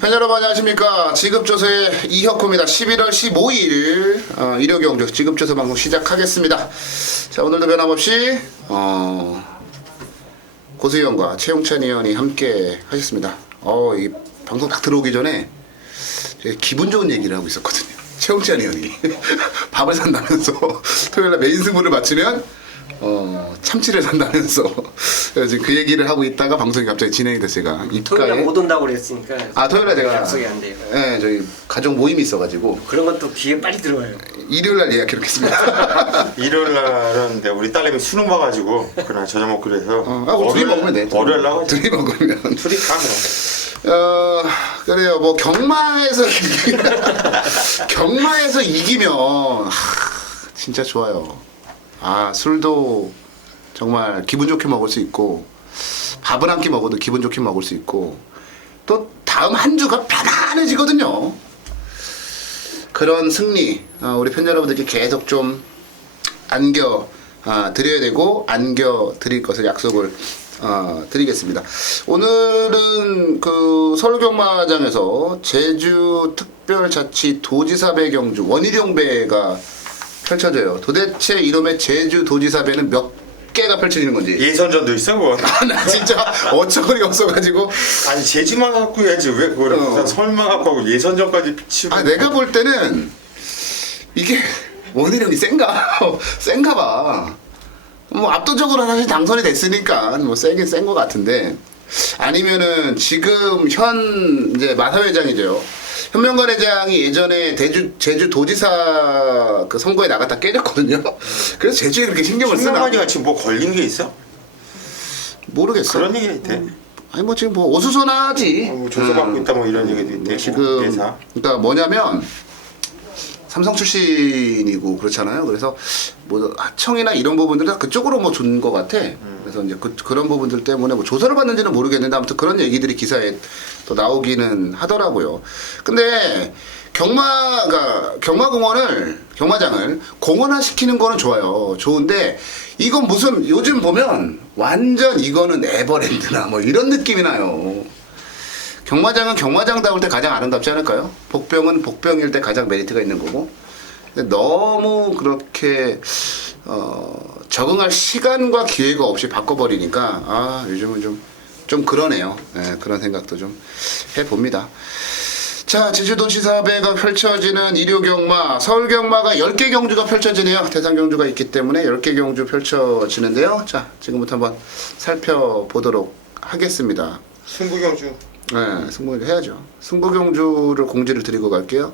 팬 여러분 안녕하십니까. 지급조서의 이혁호입니다. 11월 15일 일요경주 지급조서 방송 시작하겠습니다. 자, 오늘도 변함없이 고수희원과 최용찬 의원이 함께 하셨습니다. 이 방송 딱 들어오기 전에 기분 좋은 얘기를 하고 있었거든요. 최용찬 의원이 밥을 산다면서 토요일날 메인 승부를 마치면 참치를 산다면서 지금 그 얘기를 하고 있다가 방송이 갑자기 진행이 됐어요. 제가 토요일에 못 온다고 그랬으니까. 토요일에 제가 약속이 안 돼요. 네, 저희 가족 모임이 있어가지고 그런 것도 귀에 빨리 들어와요. 일요일날 예약해놓겠습니다. 일요일날은 우리 딸내미 수능 봐가지고 그날 저녁 먹기로 해서 우리 둘이 먹으면 돼. 월요일 나가지. 둘이 먹으면 둘이 가면 그래요. 뭐 경마에서 경마에서 이기면 진짜 좋아요. 술도 정말 기분 좋게 먹을 수 있고 밥을 한 끼 먹어도 기분 좋게 먹을 수 있고 또 다음 한 주가 편안해지거든요. 그런 승리 우리 팬 여러분들께 계속 좀 안겨 드려야 되고 안겨 드릴 것을 약속을 드리겠습니다. 오늘은 그 서울경마장에서 제주특별자치도지사배 경주 원희룡배가 펼쳐져요. 도대체 이놈의 제주도지사배는 몇 개가 펼쳐지는 건지. 예선전도 있어 그거. 나 진짜 어처구니 없어가지고. 아니 제주만 갖고 해야지 왜 그거를 부산 서울만 갖고 하고 예선전까지 치고. 내가 볼 때는 이게 원희룡이 센가 봐. 뭐 압도적으로 사실 당선이 됐으니까 뭐 세긴 센 것 같은데, 아니면은 지금 현 이제 마사회장이죠. 현명관 회장이 예전에 제주도지사 그 선거에 나갔다 깨졌거든요. 그래서 제주에 그렇게 신경을 쓰나? 현명관이가 지금 뭐 걸린 게 있어? 모르겠어. 그런 얘기가 있대. 아니 뭐 지금 뭐 어수선하지. 조사받고 있다 뭐 이런 얘기도 있대. 지금 예사. 그러니까 뭐냐면 삼성 출신이고 그렇잖아요. 그래서 뭐 하청이나 이런 부분들은 다 그쪽으로 뭐 준 것 같아. 그래서 이제 그런 부분들 때문에 뭐 조사를 받는지는 모르겠는데 아무튼 그런 얘기들이 기사에 또 나오기는 하더라고요. 근데 경마장을 공원화시키는 거는 좋아요. 좋은데 이건 무슨 요즘 보면 완전 이거는 에버랜드나 뭐 이런 느낌이 나요. 경마장은 경마장다울 때 가장 아름답지 않을까요? 복병은 복병일 때 가장 메리트가 있는 거고. 근데 너무 그렇게 적응할 시간과 기회가 없이 바꿔버리니까 요즘은 좀 그러네요. 네, 그런 생각도 좀 해봅니다. 자, 제주도지사배가 펼쳐지는 일요경마, 서울경마가 10개 경주가 펼쳐지네요. 대상경주가 있기 때문에 10개 경주 펼쳐지는데요. 자, 지금부터 한번 살펴보도록 하겠습니다. 승부경주. 네, 승부경주 해야죠. 승부경주를 공지를 드리고 갈게요.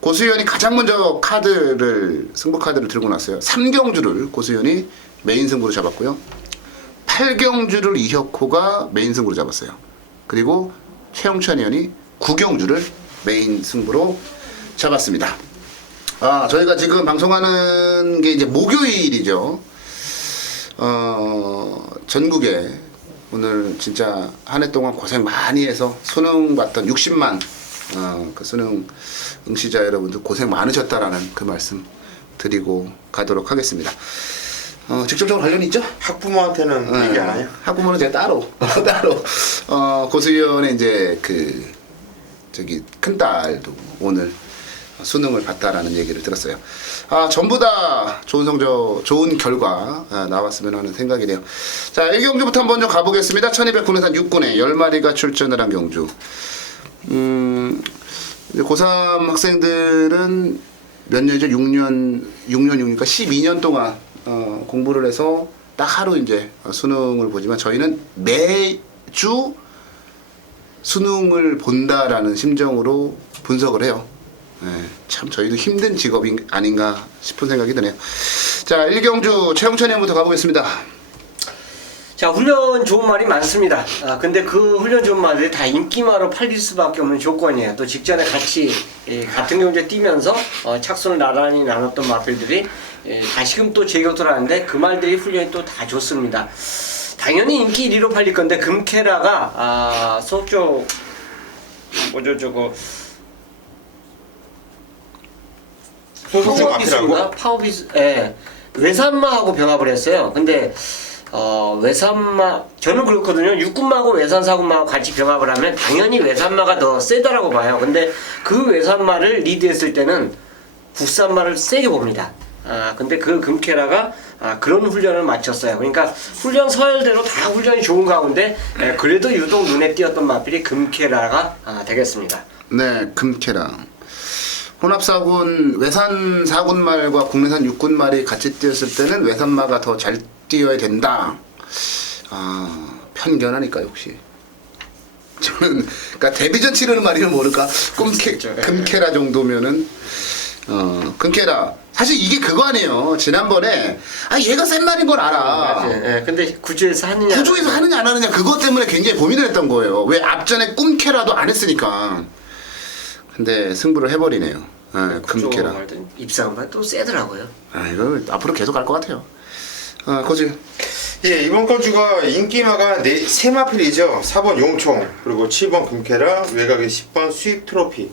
고수위원이 가장 먼저 승부 카드를 들고 났어요. 3경주를 고수위원이 메인 승부로 잡았고요. 8경주를 이혁호가 메인 승부로 잡았어요. 그리고 최용찬 의원이 9경주를 메인 승부로 잡았습니다. 저희가 지금 방송하는 게 이제 목요일이죠. 전국에 오늘 진짜 한 해 동안 고생 많이 해서 수능 봤던 60만 그 수능 응시자 여러분들 고생 많으셨다라는 그 말씀 드리고 가도록 하겠습니다. 직접적으로 관련이 있죠? 학부모한테는 얘기 안 하냐? 학부모는 제가 따로 고수위원회 이제 큰딸도 오늘 수능을 봤다라는 얘기를 들었어요. 전부 다 좋은 성적, 좋은 결과 나왔으면 하는 생각이네요. 자, 1경주부터 한번 좀 가보겠습니다. 1200군에산 6군에 10마리가 출전을 한 경주. 고3 학생들은 몇 년이죠? 6년이니까 12년 동안 공부를 해서 딱 하루 이제 수능을 보지만 저희는 매주 수능을 본다라는 심정으로 분석을 해요. 참 저희도 힘든 직업이 아닌가 싶은 생각이 드네요. 자, 1경주 최용찬 의원부터 가보겠습니다. 자, 훈련 좋은 말이 많습니다. 근데 그 훈련 좋은 말들이 다 인기마로 팔릴 수밖에 없는 조건이에요. 또 직전에 같이 같은 경주에 뛰면서 착손을 나란히 나눴던 마필들이 다시금 또 제격돌 하는데 그 말들이 훈련이 또 다 좋습니다. 당연히 인기 1위로 팔릴 건데 금케라가 서쪽 파워비스인가? 파워비스, 외산마하고 병합을 했어요. 근데 외산마 저는 그렇거든요. 육군마하고 외산사군마하고 같이 병합을 하면 당연히 외산마가 더 세다라고 봐요. 근데 그 외산마를 리드했을 때는 국산마를 세게 봅니다. 근데 그 금케라가 그런 훈련을 마쳤어요. 그러니까 훈련 서열대로 다 훈련이 좋은 가운데 그래도 유독 눈에 띄었던 마필이 금케라가 되겠습니다. 네, 금케라. 혼합사군 외산 사군말과 국내산 육군말이 같이 뛰었을 때는 외산마가 더 잘 뛰어야 된다. 편견하니까 역시. 저는 그러니까 데뷔전 치르는 말이면 모를까. 금케라 정도면은 금케라. 사실 이게 그거 아니에요. 지난번에 얘가 센 말인 걸 알아. 예, 근데 구주에서 하느냐 구조에서 하느냐 안 하느냐 그것 때문에 굉장히 고민을 했던 거예요. 왜 앞전에 꿈케라도 안 했으니까. 근데 승부를 해버리네요. 금케라. 입상만 또 세더라고요. 이거 앞으로 계속 갈 것 같아요. 거지. 예, 이번 건주가 인기마가 세 마필이죠. 4번 용총, 그리고 7번 금케라, 외곽에 10번 수입 트로피.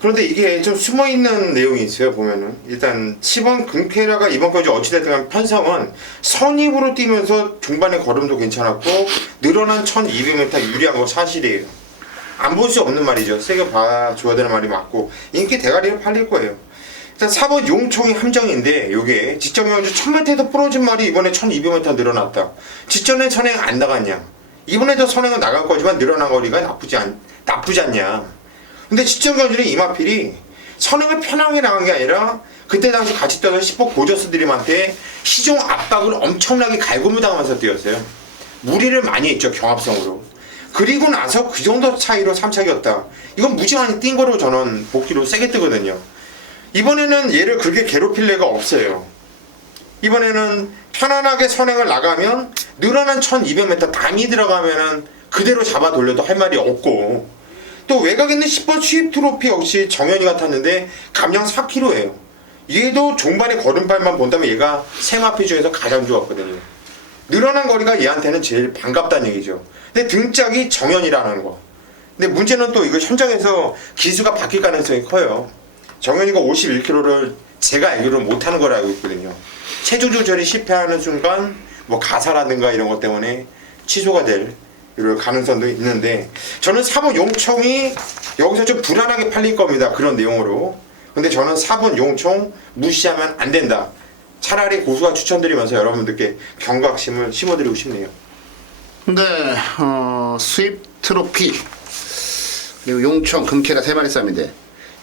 그런데 이게 좀 숨어있는 내용이 있어요. 보면은 일단 10번 금케라가 이번 건주 어찌됐든 간 편성은 선입으로 뛰면서 중반의 걸음도 괜찮았고 늘어난 1200m 유리한 거 사실이에요. 안 볼 수 없는 말이죠. 세게 봐줘야 되는 말이 맞고 인기 대가리를 팔릴 거예요. 일단 4번 용총이 함정인데 요게 직전 경주 1000m에서 부러진 말이 이번에 1200m 늘어났다. 직전에 선행 안 나갔냐? 이번에도 선행은 나갈 거지만 늘어난 거리가 나쁘지 않냐? 근데 직전 경주는 이마필이 선행을 편하게 나간 게 아니라 그때 당시 같이 뛰어서 10호 고저스들님한테 시종 압박을 엄청나게 갈구무당하면서 뛰었어요. 무리를 많이 했죠. 경합성으로. 그리고 나서 그 정도 차이로 3착이었다. 이건 무지하게 뛴 거로 저는 복귀로 세게 뜨거든요. 이번에는 얘를 그렇게 괴롭힐 애가 없어요. 이번에는 편안하게 선행을 나가면 늘어난 1200m 담이 들어가면은 그대로 잡아 돌려도 할 말이 없고, 또 외곽에 있는 10번 수입 트로피 역시 정현이가 탔는데 감량 4kg예요. 얘도 종반의 걸음발만 본다면 얘가 세 마필 중에서 가장 좋았거든요. 늘어난 거리가 얘한테는 제일 반갑다는 얘기죠. 근데 등짝이 정현이라는 거. 근데 문제는 또 이거 현장에서 기수가 바뀔 가능성이 커요. 정현이가 51kg를 제가 알기로는 못하는 걸 알고 있거든요. 체중 조절이 실패하는 순간 뭐 가사라든가 이런 것 때문에 취소가 될 이럴 가능성도 있는데, 저는 4번 용총이 여기서 좀 불안하게 팔릴 겁니다. 그런 내용으로. 근데 저는 4번 용총 무시하면 안 된다. 차라리 고수가 추천드리면서 여러분들께 경각심을 심어드리고 싶네요. 근데 수입 트로피 그리고 용총 금케라 세 마리 싸움인데,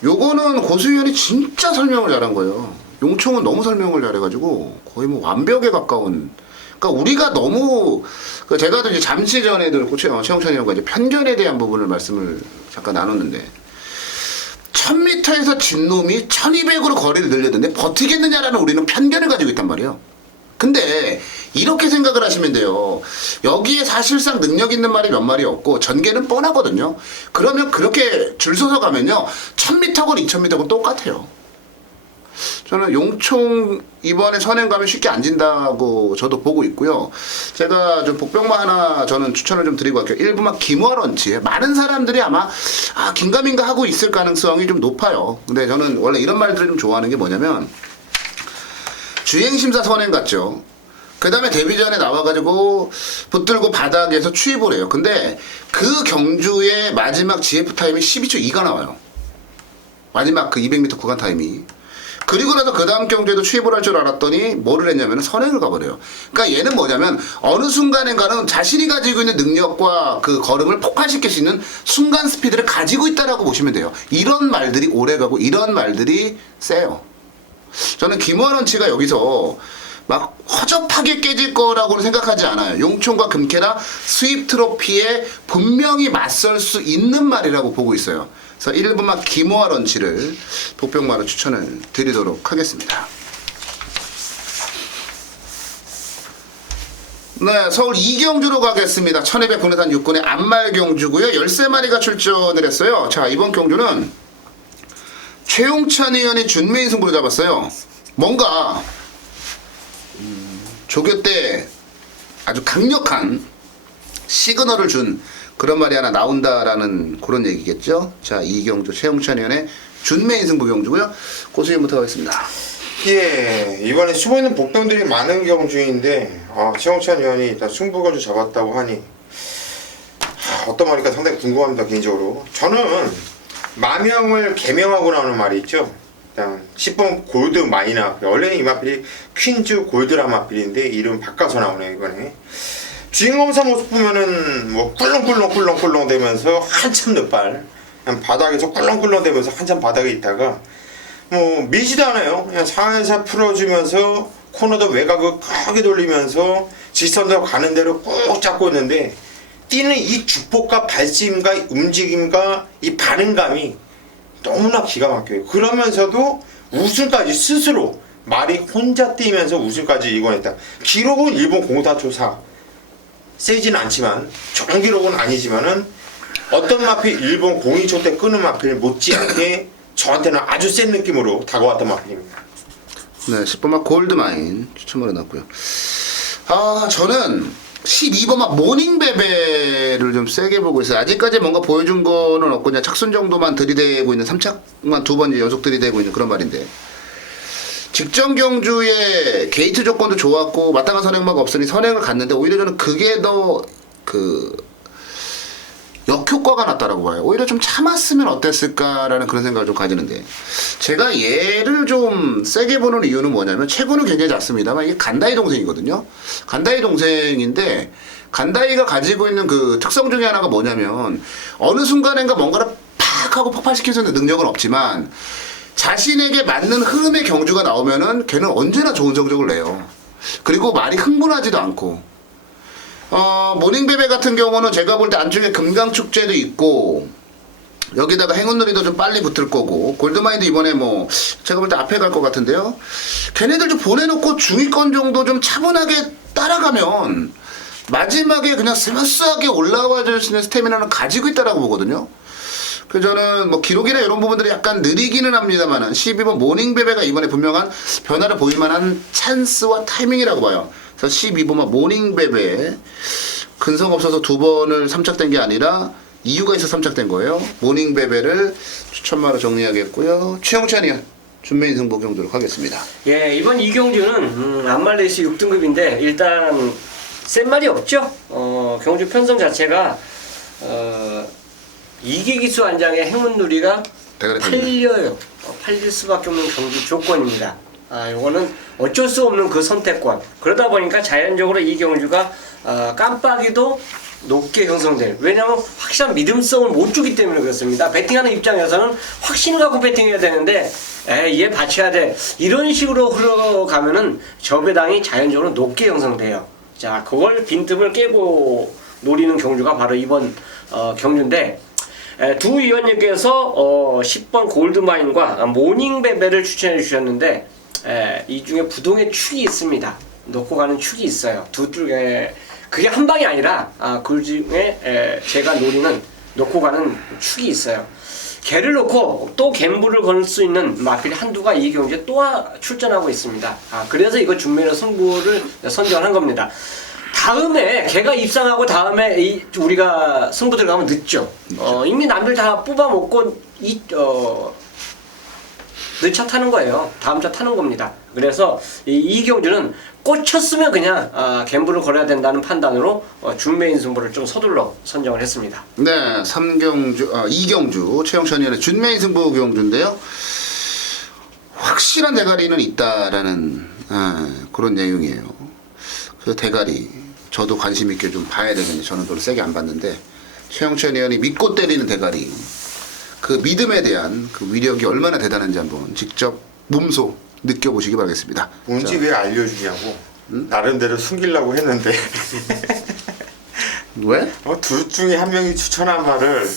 요거는 고수위원이 진짜 설명을 잘한 거예요. 용총은 너무 설명을 잘해가지고 거의 뭐 완벽에 가까운. 그러니까 우리가 너무 제가 이제 잠시 전에도 최영찬 형과 이제 편견에 대한 부분을 말씀을 잠깐 나눴는데, 1000m에서 진 놈이 1200으로 거리를 늘렸는데 버티겠느냐라는 우리는 편견을 가지고 있단 말이에요. 근데 이렇게 생각을 하시면 돼요. 여기에 사실상 능력 있는 말이 몇 마리 없고 전개는 뻔하거든요. 그러면 그렇게 줄 서서 가면요, 1000m건 2000m건 똑같아요. 저는 용총 이번에 선행 가면 쉽게 안 진다고 저도 보고 있고요. 제가 좀 복병마 하나 저는 추천을 좀 드리고 갈게요. 일부막 김월원치. 많은 사람들이 아마 긴가민가 하고 있을 가능성이 좀 높아요. 근데 저는 원래 이런 말들을 좀 좋아하는 게 뭐냐면, 주행심사 선행 같죠. 그 다음에 데뷔전에 나와가지고 붙들고 바닥에서 추입을 해요. 근데 그 경주의 마지막 GF 타임이 12초 2가 나와요. 마지막 그 200m 구간 타임이. 그리고 나서 그 다음 경주에도 추입을 할 줄 알았더니 뭐를 했냐면 선행을 가버려요. 그러니까 얘는 뭐냐면 어느 순간인가는 자신이 가지고 있는 능력과 그 걸음을 폭발시킬 수 있는 순간 스피드를 가지고 있다라고 보시면 돼요. 이런 말들이 오래가고 이런 말들이 세요. 저는 김원원치가 여기서 막 허접하게 깨질 거라고는 생각하지 않아요. 용총과 금케라 수입 트로피에 분명히 맞설 수 있는 말이라고 보고 있어요. 그래서 1부막 김원원치를 복병마로 추천을 드리도록 하겠습니다. 네, 서울 이경주로 가겠습니다. 1200 국내산 육군의 안말경주고요. 13마리가 출전을 했어요. 자, 이번 경주는 최용찬 의원이 준메인 승부로 잡았어요. 뭔가 조교 때 아주 강력한 시그널을 준 그런 말이 하나 나온다라는 그런 얘기겠죠. 자, 이경주 최용찬 의원의 준메인 승부 경주고요. 고수위원부터 가겠습니다. 예, 이번에 숨어있는 복병들이 많은 경주인데 최홍찬 의원이 일단 승부거주 잡았다고 하니 어떤 말일까 상당히 궁금합니다. 개인적으로 저는 마명을 개명하고 나오는 말이 있죠. 일단 10번 골드 마이너, 원래는 이 마필이 퀸즈 골드라 마필인데 이름 바꿔서 나오네요. 이번에 주인공사 모습 보면은 뭐 꿀렁꿀렁 되면서 한참 늦발 그냥 바닥에서 꿀렁꿀렁 되면서 한참 바닥에 있다가 뭐 밀지도 않아요. 그냥 살살 풀어주면서 코너도 외곽을 크게 돌리면서 직선도 가는 대로 꾹 잡고 있는데 뛰는 이 주폭과 발심과 움직임과 이 반응감이 너무나 기가 막혀요. 그러면서도 우승까지 스스로 말이 혼자 뛰면서 우승까지 이궈냈다. 기록은 일본 공사조사 세진 않지만 좋은 기록은 아니지만은 어떤 마필 일본 공이초 때 끄는 마필 못지않게 저한테는 아주 센 느낌으로 다가왔던 마필입니다. 네, 10번마 골드마인 추첨을 해놨고요. 저는 12번마 모닝베베를 좀 세게 보고 있어요. 아직까지 뭔가 보여준 거는 없고 그냥 착순 정도만 들이대고 있는 3착만 2번 연속 들이대고 있는 그런 말인데 직전 경주에 게이트 조건도 좋았고 마땅한 선행마가 없으니 선행을 갔는데 오히려 저는 그게 더 역효과가 났다라고 봐요. 오히려 좀 참았으면 어땠을까라는 그런 생각을 좀 가지는데 제가 얘를 좀 세게 보는 이유는 뭐냐면 체구는 굉장히 작습니다만 이게 간다이 동생이거든요. 간다이 동생인데 간다이가 가지고 있는 그 특성 중에 하나가 뭐냐면 어느 순간인가 뭔가를 팍 하고 폭발시킬 수 있는 능력은 없지만 자신에게 맞는 흐름의 경주가 나오면은 걔는 언제나 좋은 성적을 내요. 그리고 말이 흥분하지도 않고 모닝베베 같은 경우는 제가 볼 때 안쪽에 금강축제도 있고 여기다가 행운놀이도 좀 빨리 붙을 거고 골드마인도 이번에 뭐 제가 볼 때 앞에 갈 것 같은데요. 걔네들 좀 보내놓고 중위권 정도 좀 차분하게 따라가면 마지막에 그냥 스무스하게 올라와 줄 수 있는 스태미나는 가지고 있다라고 보거든요. 그래서 저는 뭐 기록이나 이런 부분들이 약간 느리기는 합니다만은 12번 모닝베베가 이번에 분명한 변화를 보일 만한 찬스와 타이밍이라고 봐요. 그래서 12번만 모닝베베 근성 없어서 2번을 3착된 게 아니라 이유가 있어 3착된 거예요. 모닝베베를 추천마로 정리하겠고요. 최영찬이 준메인 승부 경주로 하겠습니다. 예, 이번 이 경주는 안말레이스 6등급인데 일단 센 말이 없죠. 경주 편성 자체가 이기기수 한 장의 행운누리가 팔려요. 팔릴 수밖에 없는 경주 조건입니다. 이거는 어쩔 수 없는 그 선택권. 그러다 보니까 자연적으로 이 경주가 깜빡이도 높게 형성될. 왜냐하면 확실한 믿음성을 못 주기 때문에 그렇습니다. 배팅하는 입장에서는 확신을 갖고 배팅해야 되는데 얘 받쳐야 돼. 이런 식으로 흘러가면은 저 배당이 자연적으로 높게 형성돼요. 자, 그걸 빈틈을 깨고 노리는 경주가 바로 이번 경주인데 두 위원님께서 10번 골드마인과 모닝베베를 추천해 주셨는데 이 중에 부동의 축이 있습니다. 놓고 가는 축이 있어요. 두 쪽에 그게 한 방이 아니라 그 중에 제가 노리는 놓고 가는 축이 있어요. 걔를 놓고 또 갬블을 걸 수 있는 마필이 한두가 이 경기에 또 출전하고 있습니다. 그래서 이거 준비로 승부를 선정을 한 겁니다. 다음에 걔가 입상하고 다음에 우리가 승부 들어가면 늦죠. 이미 남들 다 뽑아먹고 늦차 타는 거예요. 다음 차 타는 겁니다. 그래서 이 경주는 꽂혔으면 그냥 갬블을 걸어야 된다는 판단으로 준메인 승부를 좀 서둘러 선정을 했습니다. 네, 2경주 최영찬 의원의 준메인 승부 경주인데요. 확실한 대가리는 있다라는 그런 내용이에요. 그 대가리 저도 관심 있게 좀 봐야 되겠는데 저는 별로 세게 안 봤는데 최영찬 의원이 믿고 때리는 대가리 그 믿음에 대한 그 위력이 얼마나 대단한지 한번 직접 몸소 느껴보시기 바라겠습니다. 뭔지 왜 알려주냐고. 나름대로 숨기려고 했는데 왜? 둘 중에 한 명이 추천한 말을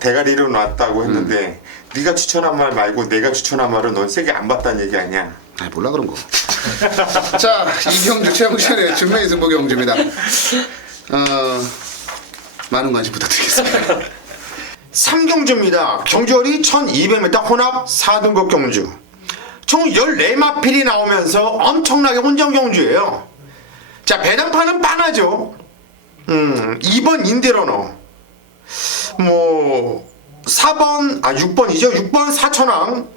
대가리로 놨다고 했는데 네가 추천한 말 말고 내가 추천한 말은 넌 세게 안 봤다는 얘기 아니야. 몰라 그런 거. 자, 이경주 최영찬의 준메인 승부 경주입니다. 많은 관심 부탁드리겠습니다. 3경주입니다. 경주열이 1200m 혼합 4등급 경주. 총 14마필이 나오면서 엄청나게 혼전 경주예요. 자, 배당판은 빤하죠. 2번 인디러너. 6번이죠. 6번 사천왕.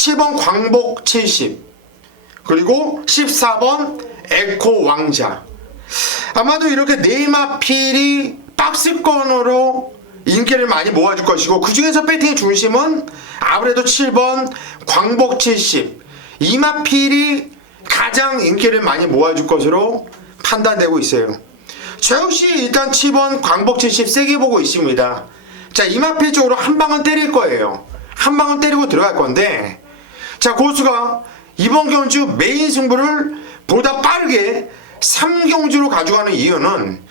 7번 광복 70, 그리고 14번 에코 왕자. 아마도 이렇게 네마필이 박스권으로 인기를 많이 모아줄 것이고, 그 중에서 배팅의 중심은 아무래도 7번 광복 70, 이마필이 가장 인기를 많이 모아줄 것으로 판단되고 있어요. 저 역시 일단 7번 광복 70 세게 보고 있습니다. 자, 이마필 쪽으로 한 방은 때릴 거예요. 한 방은 때리고 들어갈 건데, 자, 고수가 이번 경주 메인 승부를 보다 빠르게 3경주로 가져가는 이유는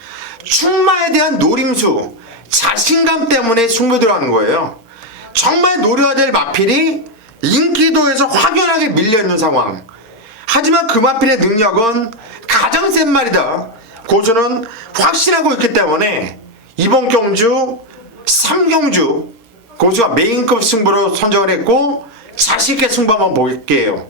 충마에 대한 노림수, 자신감 때문에 승부 들어가는 거예요. 정말 노려야 될 마필이 인기도에서 확연하게 밀려있는 상황. 하지만 그 마필의 능력은 가장 센 말이다. 고수는 확신하고 있기 때문에 이번 경주 3경주 고수가 메인급 승부로 선정을 했고, 자신있게 승부 한번 볼게요.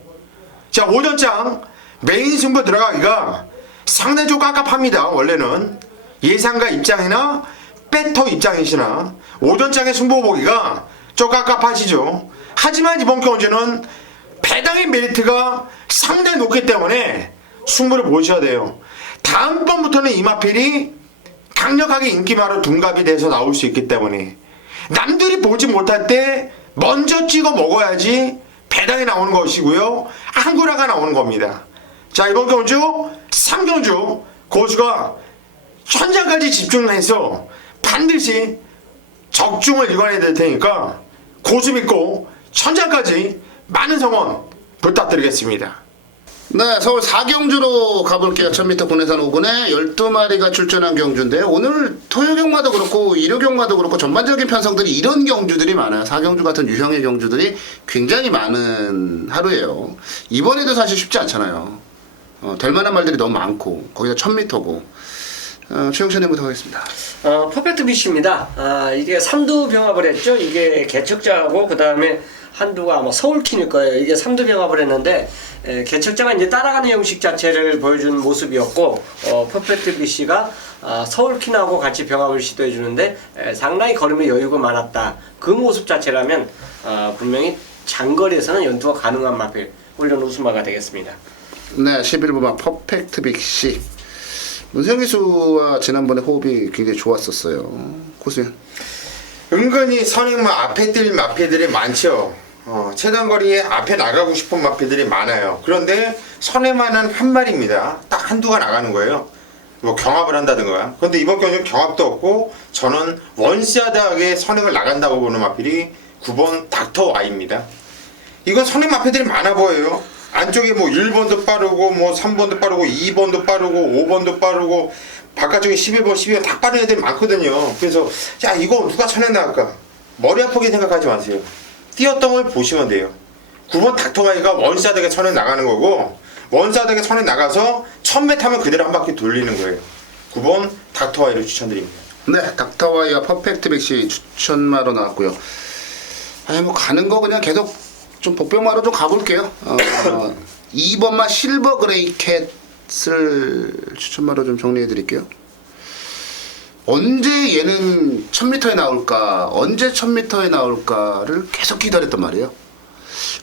자, 오전장 메인 승부 들어가기가 상당히 좀 깝깝합니다. 원래는 예상가 입장이나 배터 입장이시나 오전장의 승부 보기가 좀 깝깝하시죠. 하지만 이번 경주는 배당의 메리트가 상당히 높기 때문에 승부를 보셔야 돼요. 다음번부터는 이마필이 강력하게 인기마로 둔갑이 돼서 나올 수 있기 때문에 남들이 보지 못할 때 먼저 찍어 먹어야지 배당이 나오는 것이고요, 안구라가 나오는 겁니다. 자, 이번 경주 3경주 고수가 현장까지 집중해서 반드시 적중을 이뤄내야 될 테니까 고수 믿고 현장까지 많은 성원 부탁드리겠습니다. 네, 서울 4경주로 가볼게요. 1000m 군내산 5군에 12마리가 출전한 경주인데, 오늘 토요경마도 그렇고 일요경마도 그렇고 전반적인 편성들이 이런 경주들이 많아요. 4경주 같은 유형의 경주들이 굉장히 많은 하루예요. 이번에도 사실 쉽지 않잖아요. 될 만한 말들이 너무 많고, 거기다 1000m고. 최영찬님부터 하겠습니다. 퍼펙트 비쉬입니다. 이게 3두 병합을 했죠. 이게 개척자하고 그 다음에 한두가 아마 서울킨일 거예요. 이게 3두 병합을 했는데, 개척자가 이제 따라가는 형식 자체를 보여준 모습이었고, 퍼펙트 비쉬가 서울킨하고 같이 병합을 시도해 주는데 상당히 걸음에 여유가 많았다. 그 모습 자체라면 분명히 장거리에서는 연투가 가능한 마필 훈련 우승마가 되겠습니다. 네, 11번마 퍼펙트 빅시. 문세영 기수와 지난번에 호흡이 굉장히 좋았었어요. 고수현. 은근히 선행마 앞에 뛸 마필들이 많죠. 최단거리에 앞에 나가고 싶은 마필들이 많아요. 그런데 선행마는 한 마리입니다. 딱 한두가 나가는 거예요. 뭐 경합을 한다든가. 그런데 이번 경우는 경합도 없고, 저는 원시하다하게 선행을 나간다고 보는 마필이 9번 닥터 Y입니다. 이건 선행 마필들이 많아 보여요. 안쪽에 뭐 1번도 빠르고, 뭐 3번도 빠르고, 2번도 빠르고, 5번도 빠르고, 바깥쪽에 11번, 12번 다 빠른 애들이 많거든요. 그래서 야, 이거 누가 선행 나갈까? 머리 아프게 생각하지 마세요. 뛰었던 걸 보시면 돼요. 9번 닥터가이가 원사드게 선행 나가는 거고, 원사드게 선행 나가서 1000m 타면 그대로 한 바퀴 돌리는 거예요. 9번 닥터와이를 추천드립니다. 네, 닥터와이와 퍼펙트 빅시 추천마로 나왔고요. 아니, 뭐 가는 거 그냥 계속 좀 복병마로 좀 가볼게요. 2번마 실버 그레이 캣을 추천마로 좀 정리해 드릴게요. 언제 얘는 1000m에 나올까, 언제 1000m에 나올까를 계속 기다렸단 말이에요.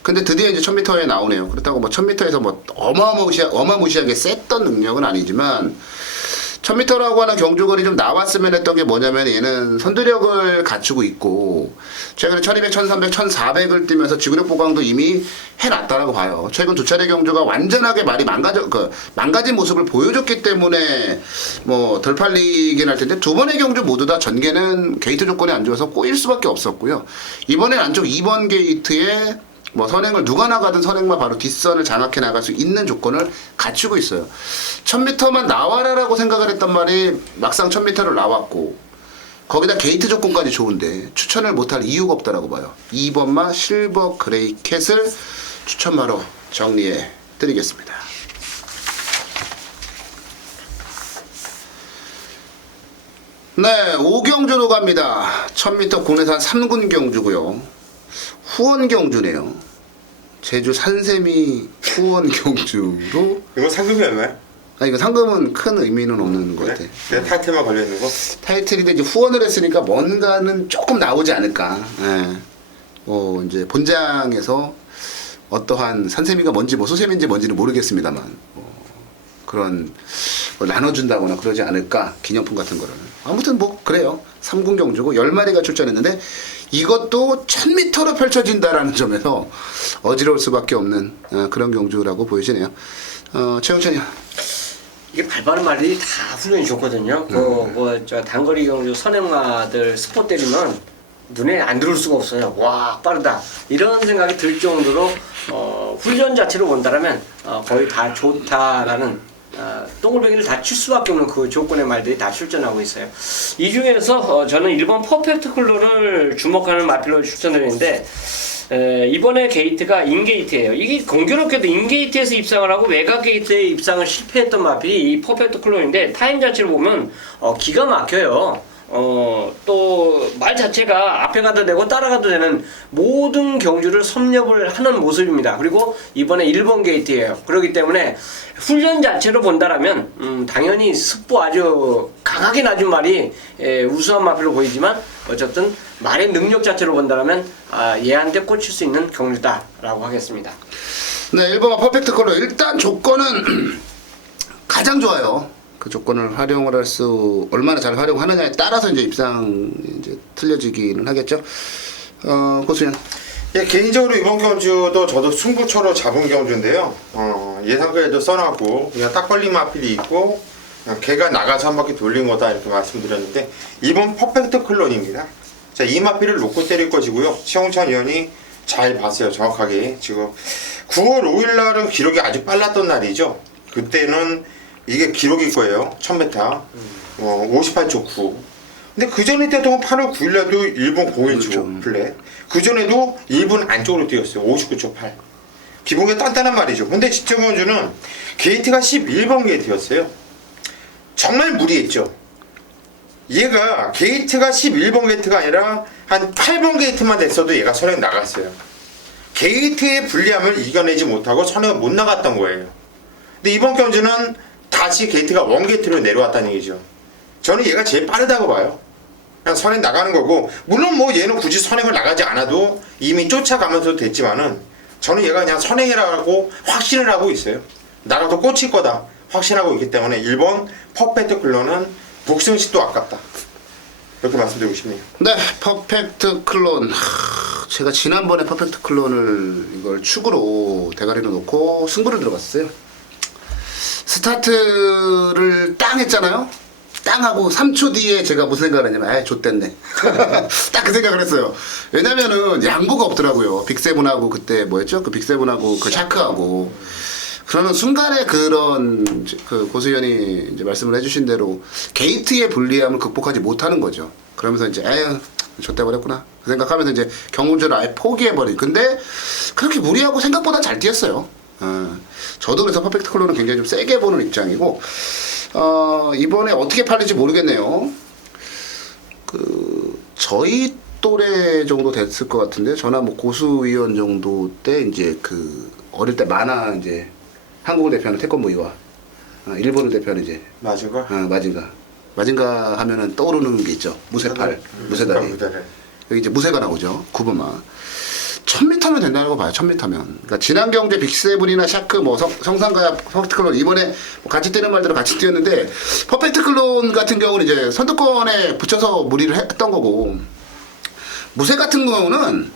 근데 드디어 이제 1000m에 나오네요. 그렇다고 뭐 1000m에서 뭐 어마무시하게 셌던 능력은 아니지만, 1000m라고 하는 경주거리 좀 나왔으면 했던 게 뭐냐면, 얘는 선두력을 갖추고 있고, 최근에 1200, 1300, 1400을 뛰면서 지구력 보강도 이미 해놨다라고 봐요. 최근 두 차례 경주가 완전하게 말이 망가진 모습을 보여줬기 때문에 뭐 덜 팔리긴 할 텐데, 두 번의 경주 모두 다 전개는 게이트 조건이 안 좋아서 꼬일 수밖에 없었고요. 이번엔 안쪽 2번 게이트에 뭐 선행을 누가 나가든 선행만 바로 뒷선을 장악해 나갈 수 있는 조건을 갖추고 있어요. 1000m만 나와라라고 생각을 했단 말이 막상 1000m를 나왔고, 거기다 게이트 조건까지 좋은데 추천을 못할 이유가 없다라고 봐요. 2번마 실버 그레이 캣을 추천마로 정리해 드리겠습니다. 네, 5경주로 갑니다. 1000m 국내산 3군 경주고요. 후원 경주네요. 제주 산세미 후원 경주로. 이거 상금이 얼마야? 이거 상금은 큰 의미는 없는 것 그래? 같아. 그냥 타이틀만 걸려있는 거? 타이틀인데 이제 후원을 했으니까 뭔가는 조금 나오지 않을까. 예. 이제 본장에서 어떠한 산세미가 뭔지 뭐 소세미인지 뭔지는 모르겠습니다만 그런 뭐 나눠준다거나 그러지 않을까 기념품 같은 거를 아무튼 뭐 그래요. 3군 경주고 10마리가 출전했는데 이것도 1000m로 펼쳐진다라는 점에서 어지러울 수밖에 없는 그런 경주라고 보여지네요. 최영찬이요. 이게 발바른 말들이 다 훈련이 좋거든요. 저 단거리 경주 선행마들 스포 때리면 눈에 안 들어올 수가 없어요. 와 빠르다 이런 생각이 들 정도로 훈련 자체로 본다라면 거의 다 좋다라는 동글뱅이를 다 칠 수밖에 없는 그 조건의 말들이 다 출전하고 있어요. 이 중에서 저는 1번 퍼펙트 컬러를 주목하는 마필로 추천드리는데 이번에 게이트가 인게이트예요. 이게 공교롭게도 인게이트에서 입상을 하고 외곽 게이트에 입상을 실패했던 마필이 이 퍼펙트 클론인데 타임 자체를 보면 기가 막혀요. 또 말 자체가 앞에 가도 되고 따라가도 되는 모든 경주를 섭렵을 하는 모습입니다. 그리고 이번에 1번 게이트예요. 그렇기 때문에 훈련 자체로 본다라면 당연히 습보 아주 강하게 낮은 말이 우수한 마필로 보이지만 어쨌든 말의 능력 자체로 본다라면 얘한테 꽂힐 수 있는 경주다라고 하겠습니다. 네, 1번 퍼펙트 컬러 일단 조건은 가장 좋아요. 그 조건을 활용을 할 수 얼마나 잘 활용하느냐에 따라서 이제 입상 이제 틀려지기는 하겠죠. 고수현. 예, 개인적으로 이번 경주도 저도 승부처로 잡은 경주인데요. 예상가에도 써놨고 그냥 딱 걸린 마필이 있고 그냥 걔가 나가서 한 바퀴 돌린 거다 이렇게 말씀드렸는데 이번 퍼펙트 클론입니다. 자, 이 마필을 놓고 때릴 것이고요. 최홍찬 위원이 잘 봤어요. 정확하게. 지금 9월 5일 날은 기록이 아주 빨랐던 날이죠. 그때는 이게 기록일 거예요. 1000m. 58초 9. 근데 그 전에 때도 8월 9일 날도 1분 01초 그렇죠. 플랫. 그 전에도 1분 안쪽으로 뛰었어요. 59초 8. 기본이 단단한 말이죠. 근데 직접 경주는 게이트가 11번 게이트였어요. 정말 무리했죠. 얘가 게이트가 11번 게이트가 아니라 한 8번 게이트만 됐어도 얘가 선행 나갔어요. 게이트의 불리함을 이겨내지 못하고 선행을 못 나갔던 거예요. 근데 이번 경주는 다시 게이트가 원 게이트로 내려왔다는 얘기죠. 저는 얘가 제일 빠르다고 봐요. 그냥 선행 나가는 거고, 물론 뭐 얘는 굳이 선행을 나가지 않아도 이미 쫓아가면서 됐지만은 저는 얘가 그냥 선행이라고 확신을 하고 있어요. 나라도 꽂힐 거다 확신하고 있기 때문에 1번 퍼펙트 클론은 복승시도 아깝다 이렇게 말씀드리고 싶네요. 네, 퍼펙트 클론. 제가 지난번에 퍼펙트 클론을 이걸 축으로 대가리로 놓고 승부를 들어갔어요. 스타트를 땅 했잖아요. 땅 하고 3초 뒤에 제가 무슨 생각을 했냐면 아이 좆됐네. 딱 그 생각을 했어요. 왜냐면은 양보가 없더라고요. 빅세븐하고 그때 뭐였죠? 그 빅세븐하고 그 샤크하고 그러는 순간에 그런 그 고수현이 이제 말씀을 해주신 대로 게이트의 불리함을 극복하지 못하는 거죠. 그러면서 이제 에휴 좆돼버렸구나 그 생각하면서 이제 경운전을 아예 포기해버린. 근데 그렇게 무리하고 생각보다 잘 뛰었어요. 저도 그래서 퍼펙트 컬러는 굉장히 좀 세게 보는 입장이고 이번에 어떻게 팔릴지 모르겠네요. 그 저희 또래 정도 됐을 것 같은데 저나 뭐 고수위원 정도 때 이제 그 어릴 때 만화 이제 한국을 대표하는 태권도 이와 일본을 대표하는 이제 마징가? 마징가 하면은 떠오르는 게 있죠. 무쇠팔, 무쇠다리. 여기 이제 무쇠가 나오죠. 9번만. 1000m면 된다고 봐요. 1000m면. 그러니까 지난 경제 빅세븐이나 샤크, 뭐 성상가야 퍼펙트 클론 이번에 뭐 같이 뛰는 말대로 같이 뛰었는데 퍼펙트 클론 같은 경우는 이제 선두권에 붙여서 무리를 했던 거고 무쇠 같은 경우는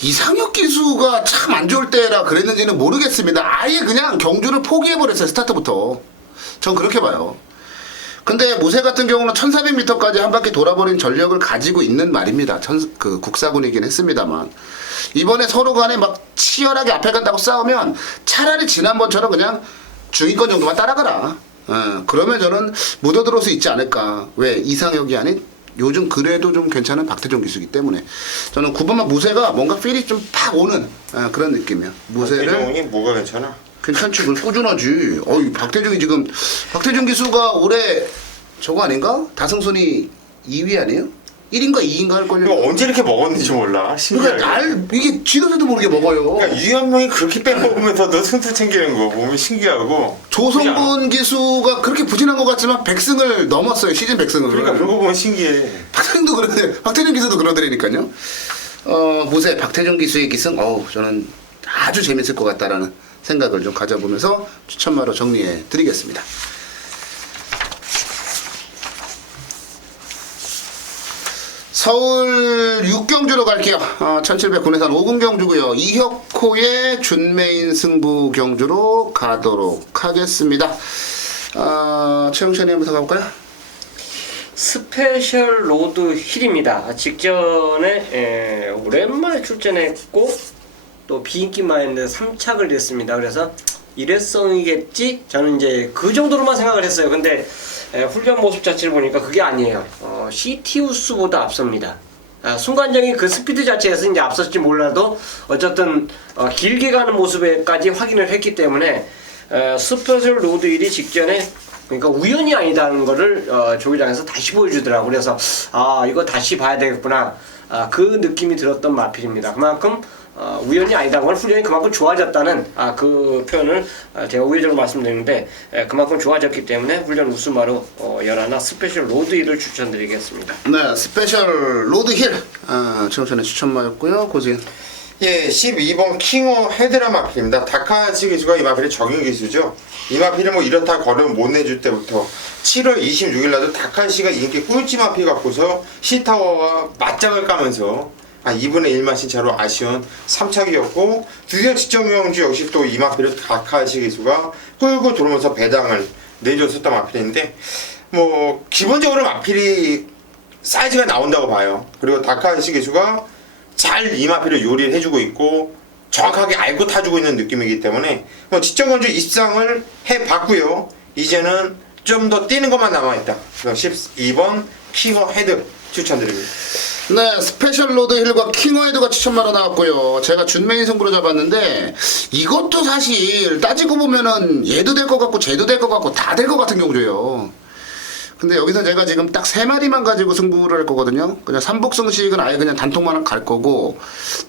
이상혁 기수가 참 안 좋을 때라 그랬는지는 모르겠습니다. 아예 그냥 경주를 포기해버렸어요. 스타트부터. 전 그렇게 봐요. 근데 무쇠 같은 경우는 1400m까지 한 바퀴 돌아버린 전력을 가지고 있는 말입니다. 그 국사군이긴 했습니다만. 이번에 서로 간에 막 치열하게 앞에 간다고 싸우면 차라리 지난번처럼 그냥 중위권 정도만 따라가라. 그러면 저는 묻어들어올 수 있지 않을까. 왜? 이상혁이 아닌 요즘 그래도 좀 괜찮은 박태종 기수이기 때문에 저는 9번만 무쇠가 뭔가 필이 좀 팍 오는 그런 느낌이야. 무쇠를 박태종이 뭐가 괜찮아? 괜찮지. 꾸준하지. 박태종이 지금 박태종 기수가 올해 저거 아닌가? 다승순이 2위 아니에요? 1인가 2인가 할 걸요. 이거 언제 이렇게 먹었는지 몰라. 신기하게. 그러니까 이게 지도자도 모르게 먹어요. 그러니까 유현명이 그렇게 빼먹으면서도 승수 챙기는 거 보면 신기하고. 조성근 기수가 그렇게 부진한 것 같지만 100승을 넘었어요. 시즌 100승을. 그러니까 그런 거 보면 신기해. 박태종도 그러네. 박태종 기수도 그러더라니까요. 무쇠 박태준 기수의 기승, 저는 아주 재밌을 것 같다라는 생각을 좀 가져보면서 추천마로 정리해 드리겠습니다. 서울 6경주로 갈게요. 1700 군내산 5군 경주고요. 이혁호의 준메인 승부 경주로 가도록 하겠습니다. 최영찬님부터 가볼까요? 스페셜 로드 힐입니다. 직전에 오랜만에 출전했고 또 비인기만 했는데 3착을 냈습니다. 그래서 일회성이겠지? 저는 이제 그 정도로만 생각을 했어요. 근데 훈련 모습 자체를 보니까 그게 아니에요. 시티우스보다 앞섭니다. 순간적인 그 스피드 자체에서 이제 앞섰지 몰라도 어쨌든 길게 가는 모습에까지 확인을 했기 때문에 스페셜 로드 힐이 직전에 그러니까 우연이 아니다는 거를 조기장에서 다시 보여주더라고. 그래서 이거 다시 봐야 되겠구나. 그 느낌이 들었던 마필입니다. 그만큼 우연이 아니다. 걸 훈련이 그만큼 좋아졌다는 그 표현을 제가 우회적으로 말씀드리는데 그만큼 좋아졌기 때문에 훈련 우승마로 연하나 스페셜 로드힐을 추천드리겠습니다. 네, 스페셜 로드힐 최영찬의 추천마였고요. 고진. 예, 12번 킹어 헤드라 마필입니다. 다카시 기수가 이 마필의 적용 기수죠. 이 마필은 뭐 이렇다 걸음 못 내줄 때부터 7월 26일 날도 다카시가 인기 꿀찌 마필 갖고서 시타워와 맞짱을 까면서 2분의 1만 신차로 아쉬운 3착이었고 드디어 직전 경주 역시 또 이 마필을 다카시 기수가 끌고 들어오면서 배당을 내줬었던 마필인데 뭐 기본적으로 마필이 사이즈가 나온다고 봐요. 그리고 다카시 기수가 잘 이 마필을 요리를 해주고 있고 정확하게 알고 타주고 있는 느낌이기 때문에 뭐 직전 경주 입상을 해봤고요. 이제는 좀 더 뛰는 것만 남아있다. 12번 킹어 헤드 추천드립니다. 네, 스페셜 로드 힐과 킹어 헤드가 추천마로 나왔고요. 제가 준메인 승부로 잡았는데 이것도 사실 따지고 보면은 얘도 될 것 같고 쟤도 될 것 같고 다 될 것 같은 경주예요. 근데 여기서 제가 지금 딱 3마리만 가지고 승부를 할 거거든요. 그냥 삼복승식은 아예 그냥 단통만 갈 거고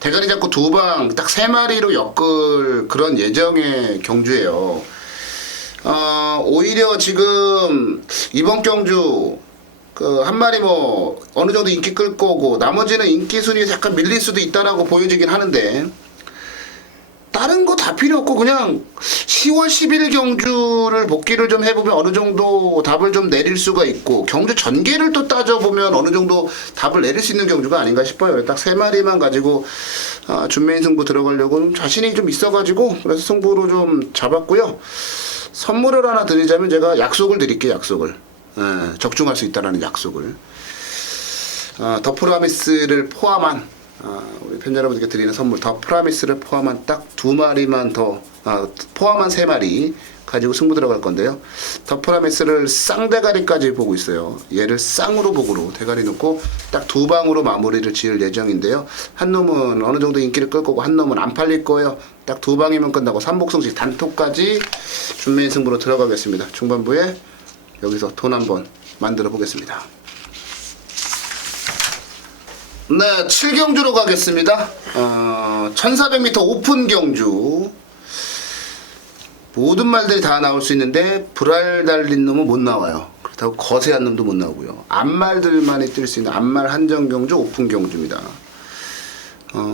대가리 잡고 2방 딱 3마리로 엮을 그런 예정의 경주예요. 오히려 지금 이번 경주 그 한 마리 뭐 어느 정도 인기 끌 거고 나머지는 인기 순위에서 약간 밀릴 수도 있다라고 보여지긴 하는데 다른 거 다 필요 없고 그냥 10월 10일 경주를 복귀를 좀 해보면 어느 정도 답을 좀 내릴 수가 있고 경주 전개를 또 따져보면 어느 정도 답을 내릴 수 있는 경주가 아닌가 싶어요. 딱 3마리만 가지고 준메인 승부 들어가려고 자신이 좀 있어가지고 그래서 승부로 좀 잡았고요. 선물을 하나 드리자면 제가 약속을 드릴게요. 약속을. 적중할 수 있다라는 약속을. 더 프라미스를 포함한 우리 팬 여러분들께 드리는 선물 더 프라미스를 포함한 딱 2마리만 더 포함한 3마리 가지고 승부 들어갈 건데요. 더 프라미스를 쌍대가리까지 보고 있어요. 얘를 쌍으로 복으로 대가리 놓고 딱 2방으로 마무리를 지을 예정인데요. 한 놈은 어느 정도 인기를 끌 거고 한 놈은 안 팔릴 거예요. 딱 2방이면 끝나고 삼복승식 단톡까지 준메인 승부로 들어가겠습니다. 중반부에 여기서 돈 한번 만들어 보겠습니다. 네, 7경주로 가겠습니다. 1400m 오픈 경주. 모든 말들이 다 나올 수 있는데 불알 달린 놈은 못 나와요. 그렇다고 거세한 놈도 못 나오고요. 암말들만이 뛸 수 있는 암말 한정 경주 오픈 경주입니다.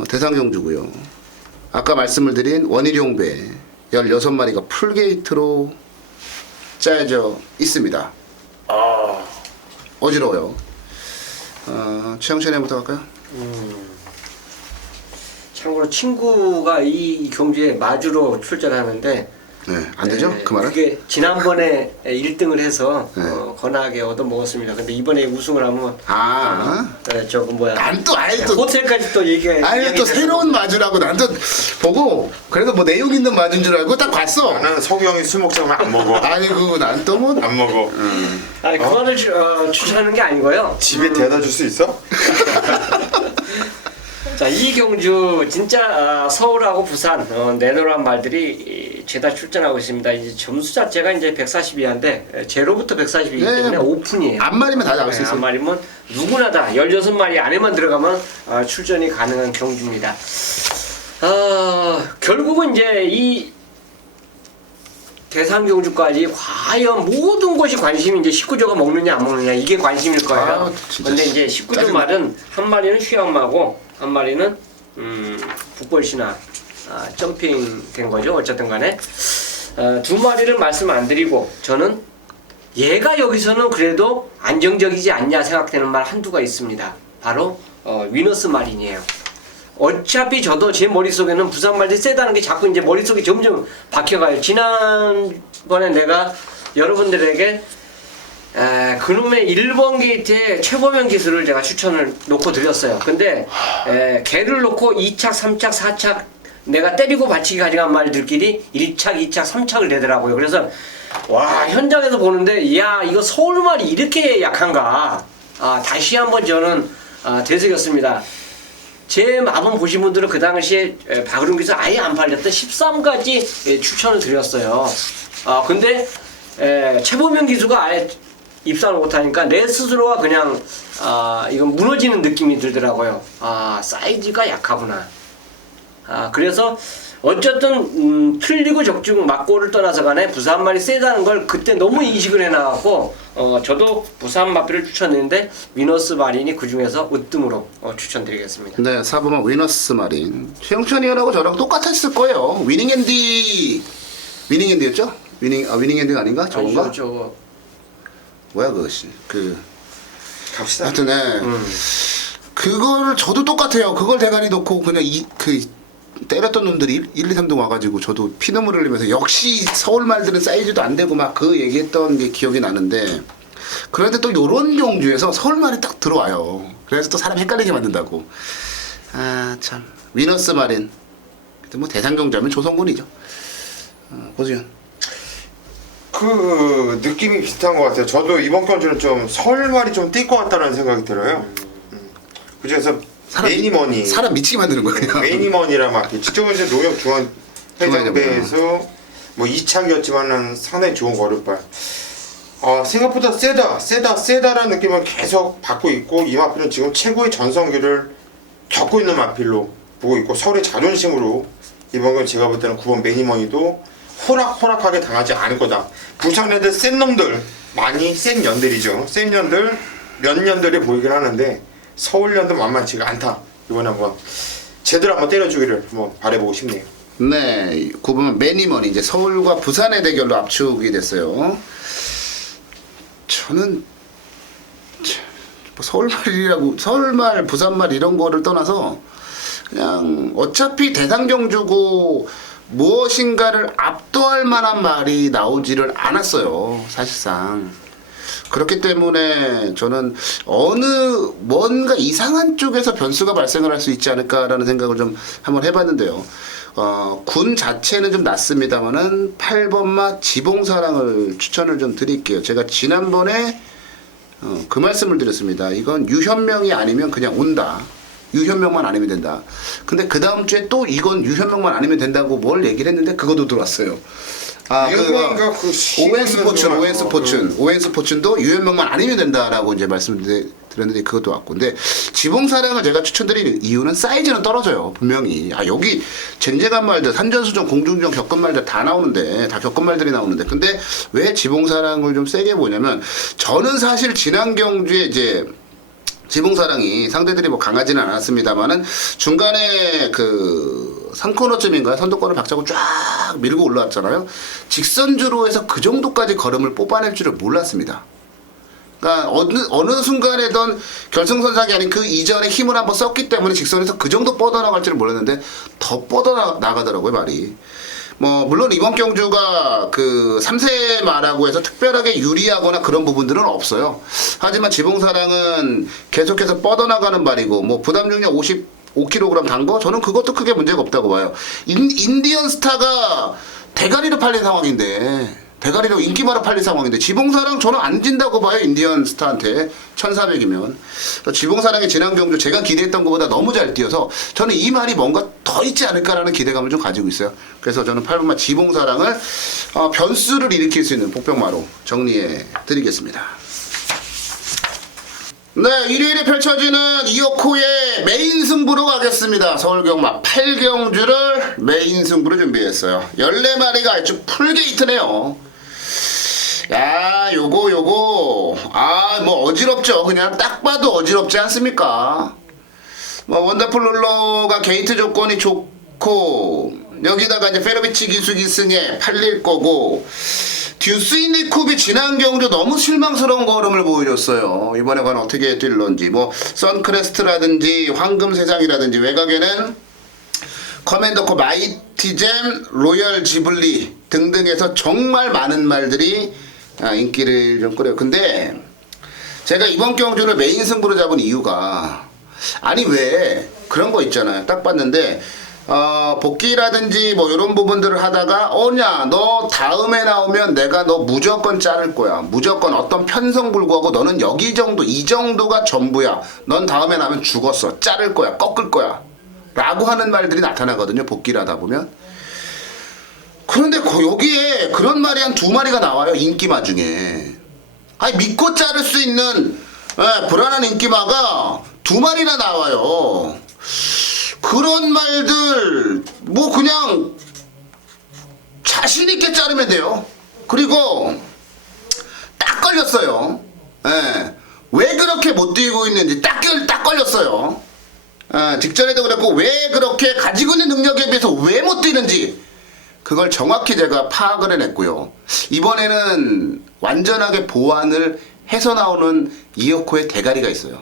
대상 경주고요. 아까 말씀을 드린 원일용배 16마리가 풀게이트로 짜여져 있습니다. 어지러워요. 최영찬이부터 갈까요? 참고로 친구가 이 경주에 마주로 출전하는데 네, 안 되죠? 그 말은? 그게 지난번에 1등을 해서 네. 건하게 얻어먹었습니다. 근데 이번에 우승을 하면 저거 뭐야? 난 또 아예 또 호텔까지 또 아예 또 새로운 마주라고 난 또 보고 그래서 뭐 내용 있는 마주인 줄 알고 딱 봤어. 나는 석우 형이 술 먹자면 안 먹어. 아이고 난 또 뭐 안 먹어. 아니 그거를 추천하는 게 아니고요. 집에 데려다 줄 수 있어? 자, 이 경주 진짜 서울하고 부산 내노란 말들이 죄다 출전하고 있습니다. 이제 점수 자체가 이제 142인데 제로부터 142이기 때문에 오픈이에요. 앞마리면 다 나올 수 있어요. 앞마리면 누구나 다 16마리 안에만 들어가면 출전이 가능한 경주입니다. 결국은 이제 이 대상경주까지 과연 모든 것이 관심이 이제 19조가 먹느냐 안 먹느냐 이게 관심일 거예요. 아, 진짜 근데 이제 19조 짜증나. 말은 한 마리는 휴양마고 한 마리는 북벌신화 점핑 된 거죠. 어쨌든 간에 두 마리를 말씀 안 드리고 저는 얘가 여기서는 그래도 안정적이지 않냐 생각되는 말 한두가 있습니다. 바로 위너스 마린이에요. 어차피 저도 제 머릿속에는 부산 말들이 세다는 게 자꾸 이제 머릿속에 점점 박혀가요. 지난번에 내가 여러분들에게 그놈의 1번 게이트의 최고면 기술을 제가 추천을 놓고 드렸어요. 근데 개를 놓고 2착, 3착, 4착 내가 때리고 받치기 가져간 말들끼리 1착, 2착, 3착을 내더라고요. 그래서 와 현장에서 보는데 야 이거 서울말이 이렇게 약한가 다시 한번 저는 되새겼습니다. 제 마법 보신 분들은 그 당시에 박으름기에서 아예 안 팔렸던 13가지 추천을 드렸어요. 근데 최보명 기수가 아예 입상을 못하니까 내 스스로가 그냥 이건 무너지는 느낌이 들더라고요. 사이즈가 약하구나. 그래서 어쨌든 틀리고 적중 막고를 떠나서 간에 부산말이 세다는 걸 그때 너무 인식을 해놔갖고 저도 부산 마피를 추천했는데 위너스 마린이 그 중에서 으뜸으로 추천드리겠습니다. 네, 4번은 위너스 마린. 최영찬이 형하고 저랑 똑같았을 거예요. 위닝핸디였죠? 위닝핸디가 아닌가? 저건가? 저거 뭐야 갑시다. 하여튼 그걸 저도 똑같아요. 그걸 대가리 놓고 그냥 때렸던 놈들이 1, 2, 3등 와가지고 저도 피눈물 흘리면서 역시 서울 말들은 사이즈도 안 되고 막 그 얘기했던 게 기억이 나는데 그런데 또 요런 경주에서 서울 말이 딱 들어와요. 그래서 또 사람 헷갈리게 만든다고. 참 위너스 마린. 뭐 대상 경주하면 조성군이죠. 고수현. 그 느낌이 비슷한 것 같아요. 저도 이번 경주는 좀 서울말이 좀 뛸 것 같다는 생각이 들어요. 그중에서 매니머니 사람 미치게 만드는 거야 그냥. 매니머니라 막 직접 이제 농협 중앙 회장배에서 뭐 2착이었지만은 상당히 좋은 거름발. 생각보다 세다라는 느낌을 계속 받고 있고 이 마필은 지금 최고의 전성기를 겪고 있는 마필로 보고 있고 서울의 자존심으로 이번 건 제가 볼 때는 9번 매니머니도 호락호락하게 당하지 않을 거다. 부산 애들 센 놈들 많이 센 년들이죠. 센 년들 몇 년들이 보이긴 하는데 서울 년도 만만치가 않다. 이번에 한번 제대로 한번 때려주기를 한번 바라보고 싶네요. 네, 9번 매니머니 이제 서울과 부산의 대결로 압축이 됐어요. 저는 서울말, 부산말 이런 거를 떠나서 그냥 어차피 대상 경주고 무엇인가를 압도할 만한 말이 나오지를 않았어요. 사실상. 그렇기 때문에 저는 뭔가 이상한 쪽에서 변수가 발생을 할 수 있지 않을까라는 생각을 좀 한번 해봤는데요. 군 자체는 좀 낮습니다만은 8번마 지봉사랑을 추천을 좀 드릴게요. 제가 지난번에 그 말씀을 드렸습니다. 이건 유현명이 아니면 그냥 온다. 유현명만 아니면 된다. 근데 그 다음 주에 또 이건 유현명만 아니면 된다고 뭘 얘기를 했는데 그것도 들어왔어요. 오웬 스포츠도 유현명만 아니면 된다라고 이제 말씀드렸는데 그것도 왔고. 근데 지봉사랑을 제가 추천드리는 이유는 사이즈는 떨어져요. 분명히. 여기 쟁쟁한 말들, 산전수전, 공중전, 겪은 말들 다 겪은 말들이 나오는데. 근데 왜 지봉사랑을 좀 세게 보냐면 저는 사실 지난 경주에 이제 지봉사랑이 상대들이 뭐 강하지는 않았습니다만은 중간에 그 3코너쯤인가 선두권을 박차고 쫙 밀고 올라왔잖아요. 직선주로 해서 그 정도까지 걸음을 뽑아낼 줄을 몰랐습니다. 그러니까 어느 순간에던 결승선상이 아닌 그 이전에 힘을 한번 썼기 때문에 직선에서 그 정도 뻗어나갈 줄을 몰랐는데 더 뻗어나가더라고요, 말이. 뭐 물론 이번 경주가 그 3세 마라고 해서 특별하게 유리하거나 그런 부분들은 없어요. 하지만 지봉사랑은 계속해서 뻗어나가는 말이고 뭐 부담 중량 55kg 단 거 저는 그것도 크게 문제가 없다고 봐요. 인디언 스타가 대가리로 팔린 상황인데 대가리로 인기마로 팔린 상황인데 지봉사랑 저는 안 진다고 봐요. 인디언 스타한테 1400이면 지봉사랑의 지난 경주 제가 기대했던 것보다 너무 잘 뛰어서 저는 이 말이 뭔가 더 있지 않을까라는 기대감을 좀 가지고 있어요. 그래서 저는 8번마 지봉사랑을 변수를 일으킬 수 있는 복병마로 정리해 드리겠습니다. 네, 일요일에 펼쳐지는 이어코의 메인 승부로 가겠습니다. 서울경마 8경주를 메인 승부로 준비했어요. 14마리가 아주 풀게이트네요. 야, 요거. 뭐 어지럽죠. 그냥 딱 봐도 어지럽지 않습니까? 뭐 원더풀 롤러가 게이트 조건이 좋고, 여기다가 이제 페로비치 기수기 승에 팔릴 거고, 듀스인리쿱이 지난 경주 너무 실망스러운 걸음을 보여줬어요. 이번에 과연 어떻게 뛸런지. 뭐 선크레스트라든지 황금세상이라든지, 외곽에는 커맨더코 마이티잼, 로열 지블리 등등해서 정말 많은 말들이 인기를 좀 끌어요. 근데 제가 이번 경주를 메인 승부로 잡은 이유가, 아니 왜 그런 거 있잖아요. 딱 봤는데 복귀라든지 뭐 이런 부분들을 하다가 너 다음에 나오면 내가 너 무조건 자를 거야. 무조건 어떤 편성불구하고 너는 여기 정도, 이 정도가 전부야. 넌 다음에 나면 죽었어. 자를 거야. 꺾을 거야. 라고 하는 말들이 나타나거든요. 복귀를 하다 보면. 그런데 여기에 그런 말이 한 2마리가 나와요. 인기마 중에. 아니 믿고 자를 수 있는 불안한 인기마가 2마리나 나와요. 그런 말들 뭐 그냥 자신 있게 자르면 돼요. 그리고 딱 걸렸어요. 왜 그렇게 못 뛰고 있는지 딱 걸렸어요. 직전에도 그랬고, 왜 그렇게 가지고 있는 능력에 비해서 왜 못 뛰는지 그걸 정확히 제가 파악을 해냈고요. 이번에는 완전하게 보완을 해서 나오는 이어코의 대가리가 있어요.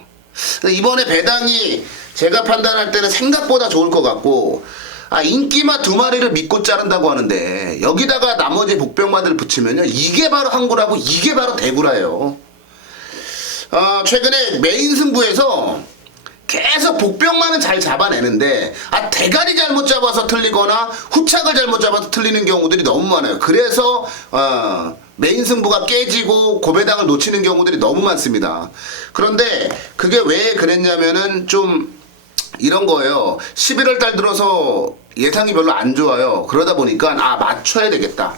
이번에 배당이 제가 판단할 때는 생각보다 좋을 것 같고, 인기마 2마리를 믿고 자른다고 하는데 여기다가 나머지 복병마들 붙이면요, 이게 바로 항구라고, 이게 바로 대구라예요. 최근에 메인 승부에서 계속 복병만은 잘 잡아내는데 대가리 잘못 잡아서 틀리거나 후착을 잘못 잡아서 틀리는 경우들이 너무 많아요. 그래서 메인 승부가 깨지고 고배당을 놓치는 경우들이 너무 많습니다. 그런데 그게 왜 그랬냐면은 좀 이런 거예요. 11월 달 들어서 예상이 별로 안 좋아요. 그러다 보니까 맞춰야 되겠다.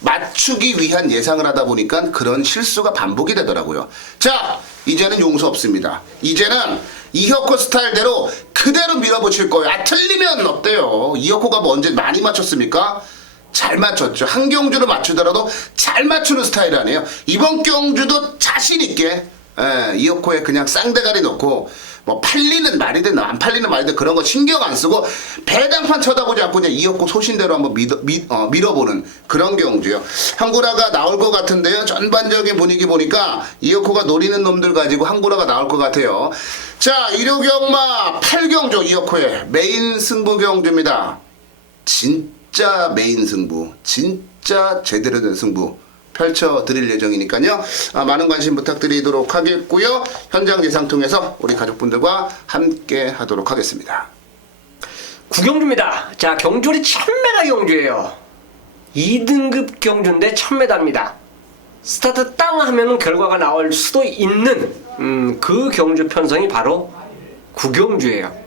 맞추기 위한 예상을 하다 보니까 그런 실수가 반복이 되더라고요. 자, 이제는 용서 없습니다. 이제는 이혁호 스타일대로 그대로 밀어붙일 거예요. 틀리면 어때요? 이혁호가 뭐 언제 많이 맞췄습니까? 잘 맞췄죠. 한 경주를 맞추더라도 잘 맞추는 스타일 아니에요. 이번 경주도 자신있게 이혁호에 그냥 쌍대가리 놓고 뭐 팔리는 말이든 안 팔리는 말이든 그런 거 신경 안 쓰고 배당판 쳐다보지 않고 그냥 이혁호 소신대로 한번 밀어보는 그런 경주요. 항구라가 나올 것 같은데요. 전반적인 분위기 보니까 이혁호가 노리는 놈들 가지고 항구라가 나올 것 같아요. 자, 일요경마 8경주 이혁호의 메인 승부 경주입니다. 진짜 메인 승부, 진짜 제대로 된 승부 펼쳐드릴 예정이니까요. 많은 관심 부탁드리도록 하겠고요. 현장 예상 통해서 우리 가족분들과 함께 하도록 하겠습니다. 9경주입니다. 자, 경주리 1000m 경주예요. 2등급 경주인데 1000m입니다. 스타트 땅 하면은 결과가 나올 수도 있는 그 경주 편성이 바로 9경주예요.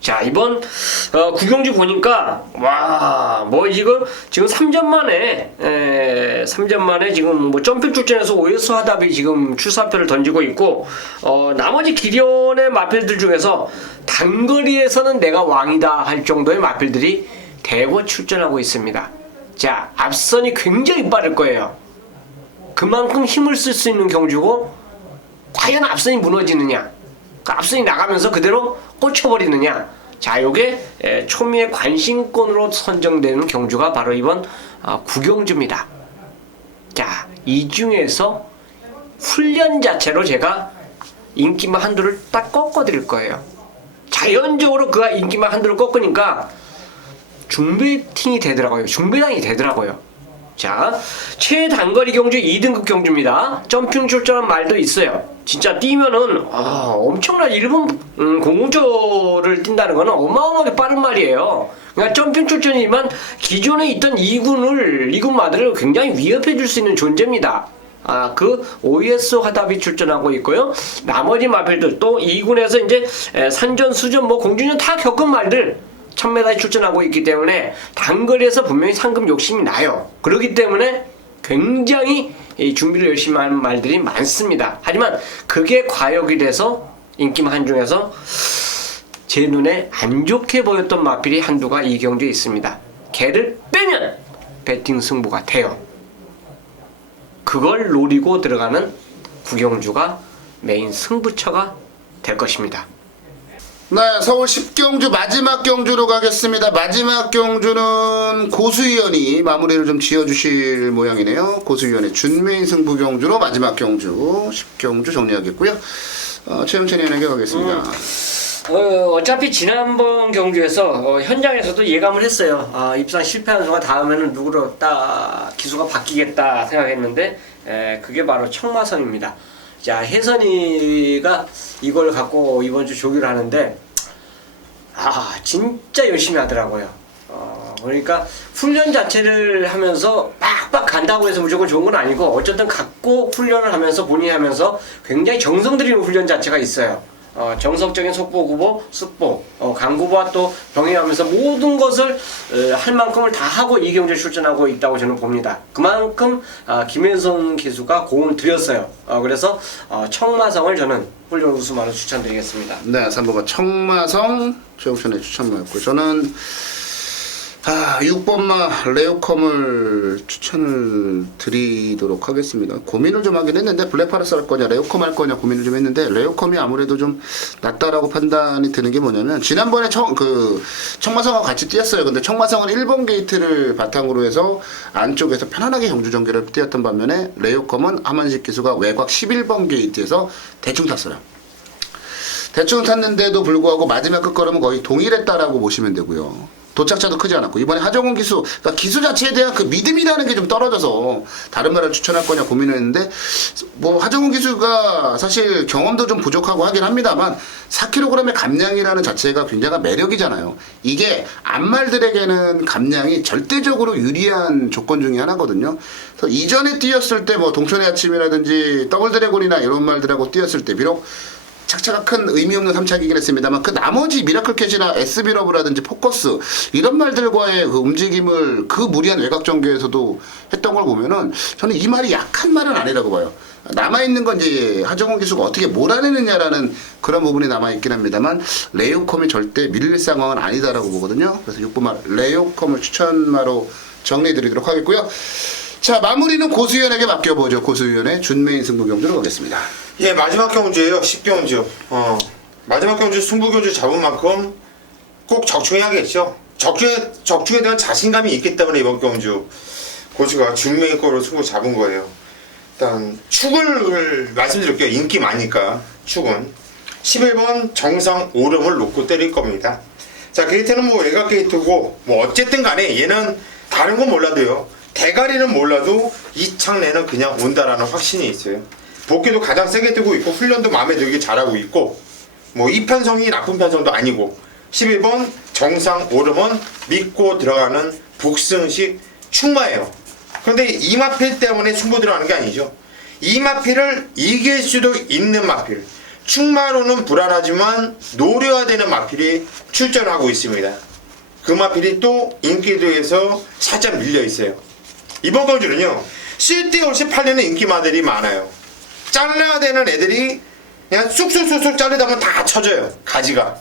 자, 이번 9경주 보니까 뭐 지금 3전 만에 3전 만에 지금 뭐 점핑 출전해서 OS 화답이 지금 출사표를 던지고 있고, 나머지 기련의 마필들 중에서 단거리에서는 내가 왕이다 할 정도의 마필들이 대거 출전하고 있습니다. 자, 앞선이 굉장히 빠를 거예요. 그만큼 힘을 쓸 수 있는 경주고, 과연 앞선이 무너지느냐, 앞선이 나가면서 그대로 꽂혀버리느냐. 자, 요게 초미의 관심권으로 선정되는 경주가 바로 이번 9경주입니다. 자, 이 중에서 훈련 자체로 제가 인기마 한두를 딱 꺾어드릴 거예요. 자연적으로 그가 인기마 한두를 꺾으니까 중배팅이 되더라고요. 중배당이 되더라고요. 자, 최단거리 경주 2등급 경주입니다. 점핑 출전한 말도 있어요. 진짜 뛰면은 엄청난 1분 00초를 뛴다는 거는 어마어마하게 빠른 말이에요. 그러니까 점핑 출전이지만 기존에 있던 2군 마들을 굉장히 위협해 줄 수 있는 존재입니다. 그 OS 화답이 출전하고 있고요. 나머지 마필들 또 2군에서 이제 산전, 수전, 뭐 공주전 다 겪은 말들 1000m에 출전하고 있기 때문에 단거리에서 분명히 상금 욕심이 나요. 그렇기 때문에 굉장히 이 준비를 열심히 하는 말들이 많습니다. 하지만 그게 과역이 돼서 인기마 한중에서 제 눈에 안 좋게 보였던 마필이 한두가 이 경주에 있습니다. 걔를 빼면 배팅 승부가 돼요. 그걸 노리고 들어가는 구경주가 메인 승부처가 될 것입니다. 네, 서울 10경주 마지막 경주로 가겠습니다. 마지막 경주는 고수위원이 마무리를 좀 지어주실 모양이네요. 고수위원의 준메인 승부 경주로 마지막 경주 10경주 정리하겠고요. 최영찬 위원에게 가겠습니다. 어차피 지난번 경주에서 현장에서도 예감을 했어요. 입상 실패한 순간 다음에는 누구로 딱 기수가 바뀌겠다 생각했는데 그게 바로 청마선입니다. 자, 혜선이가 이걸 갖고 이번 주 조기를 하는데 진짜 열심히 하더라고요. 그러니까 훈련 자체를 하면서 빡빡 간다고 해서 무조건 좋은 건 아니고 어쨌든 갖고 훈련을 하면서 본인이 하면서 굉장히 정성 들이는 훈련 자체가 있어요. 정석적인 속보, 구보, 습보, 강구보와 또 병행하면서 모든 것을 할 만큼을 다 하고 이 경주에 출전하고 있다고 저는 봅니다. 그만큼 김혜선 기수가 공을 들였어요. 그래서 청마성을 저는 훈련 우수마로 추천드리겠습니다. 네, 3번가 청마성 최욱천의 추천마였고 저는 6번마 레오컴을 추천을 드리도록 하겠습니다. 고민을 좀 하긴 했는데 블랙파라스 할 거냐 레오컴 할 거냐 고민을 좀 했는데 레오컴이 아무래도 좀 낫다라고 판단이 드는 게 뭐냐면 지난번에 청마성하고 같이 뛰었어요. 근데 청마성은 1번 게이트를 바탕으로 해서 안쪽에서 편안하게 경주 전개를 뛰었던 반면에 레오컴은 하만식 기수가 외곽 11번 게이트에서 대충 탔어요. 대충 탔는데도 불구하고 마지막 끝걸음은 거의 동일했다라고 보시면 되고요. 도착차도 크지 않았고 이번에 하정훈 기수, 그러니까 기수 자체에 대한 그 믿음이라는 게 좀 떨어져서 다른 말을 추천할 거냐 고민했는데 하정훈 기수가 사실 경험도 좀 부족하고 하긴 합니다만 4kg의 감량이라는 자체가 굉장한 매력이잖아요. 이게 암말들에게는 감량이 절대적으로 유리한 조건 중에 하나거든요. 그래서 이전에 뛰었을 때 동천의 아침이라든지 더블드래곤이나 이런 말들하고 뛰었을 때 비록 착차가 큰 의미 없는 3차기긴 했습니다만 그 나머지 미라클캣이나 SB러브라든지 포커스 이런 말들과의 그 움직임을 그 무리한 외곽 전개에서도 했던 걸 보면은 저는 이 말이 약한 말은 아니라고 봐요. 남아있는 건 이제 하정훈 기수가 어떻게 몰아내느냐라는 그런 부분이 남아있긴 합니다만 레오컴이 절대 밀릴 상황은 아니다라고 보거든요. 그래서 6번마 레오컴을 추천마로 정리해드리도록 하겠고요. 자, 마무리는 고수위원에게 맡겨보죠. 고수위원의 준메인 승부 경주로 가겠습니다. 예, 마지막 경주예요. 10경주. 마지막 경주 승부 경주 잡은 만큼 꼭 적중해야겠죠. 적중에 대한 자신감이 있기 때문에 이번 경주 고수가 준메인 거로 승부 잡은 거예요. 일단 축을 말씀드릴게요. 인기 많으니까 축은 11번 정상 오름을 놓고 때릴 겁니다. 자, 게이트는 외곽 게이트고 어쨌든 간에 얘는 다른 건 몰라도요. 대가리는 몰라도 이 창 내는 그냥 온다라는 확신이 있어요. 복귀도 가장 세게 뜨고 있고 훈련도 마음에 들게 잘하고 있고 이 편성이 나쁜 편성도 아니고 11번 정상 오름은 믿고 들어가는 복승식 충마예요. 그런데 이 마필 때문에 승부 들어가는 게 아니죠. 이 마필을 이길 수도 있는 마필, 충마로는 불안하지만 노려야 되는 마필이 출전하고 있습니다. 그 마필이 또 인기도에서 살짝 밀려 있어요. 이번 경주는요, 쓸데없이 팔리는 인기마들이 많아요. 잘라야 되는 애들이 그냥 쑥쑥쑥쑥 자르다 보면 다 쳐져요. 가지가.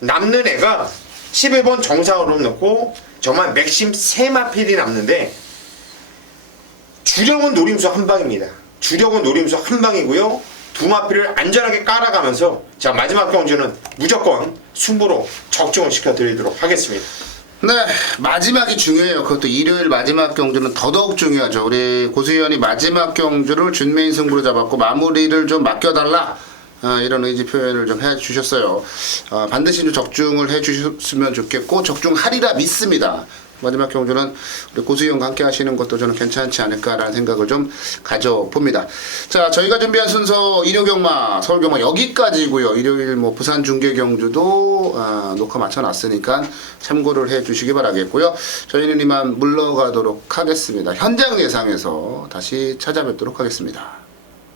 남는 애가 11번 정상으로 넣고 정말 맥심 3마필이 남는데 주력은 노림수 한 방입니다. 주력은 노림수 한 방이고요. 2마필을 안전하게 깔아가면서 자, 마지막 경주는 무조건 승부로 적중을 시켜드리도록 하겠습니다. 네, 마지막이 중요해요. 그것도 일요일 마지막 경주는 더더욱 중요하죠. 우리 고수위원이 마지막 경주를 준메인 승부로 잡았고 마무리를 좀 맡겨달라 이런 의지 표현을 좀 해주셨어요. 반드시 좀 적중을 해주셨으면 좋겠고 적중하리라 믿습니다. 마지막 경주는 우리 고수위원과 함께 하시는 것도 저는 괜찮지 않을까라는 생각을 좀 가져봅니다. 자, 저희가 준비한 순서 일요경마, 서울경마 여기까지고요. 일요일 부산 중계경주도 녹화 맞춰놨으니까 참고를 해주시기 바라겠고요. 저희는 이만 물러가도록 하겠습니다. 현장 예상에서 다시 찾아뵙도록 하겠습니다.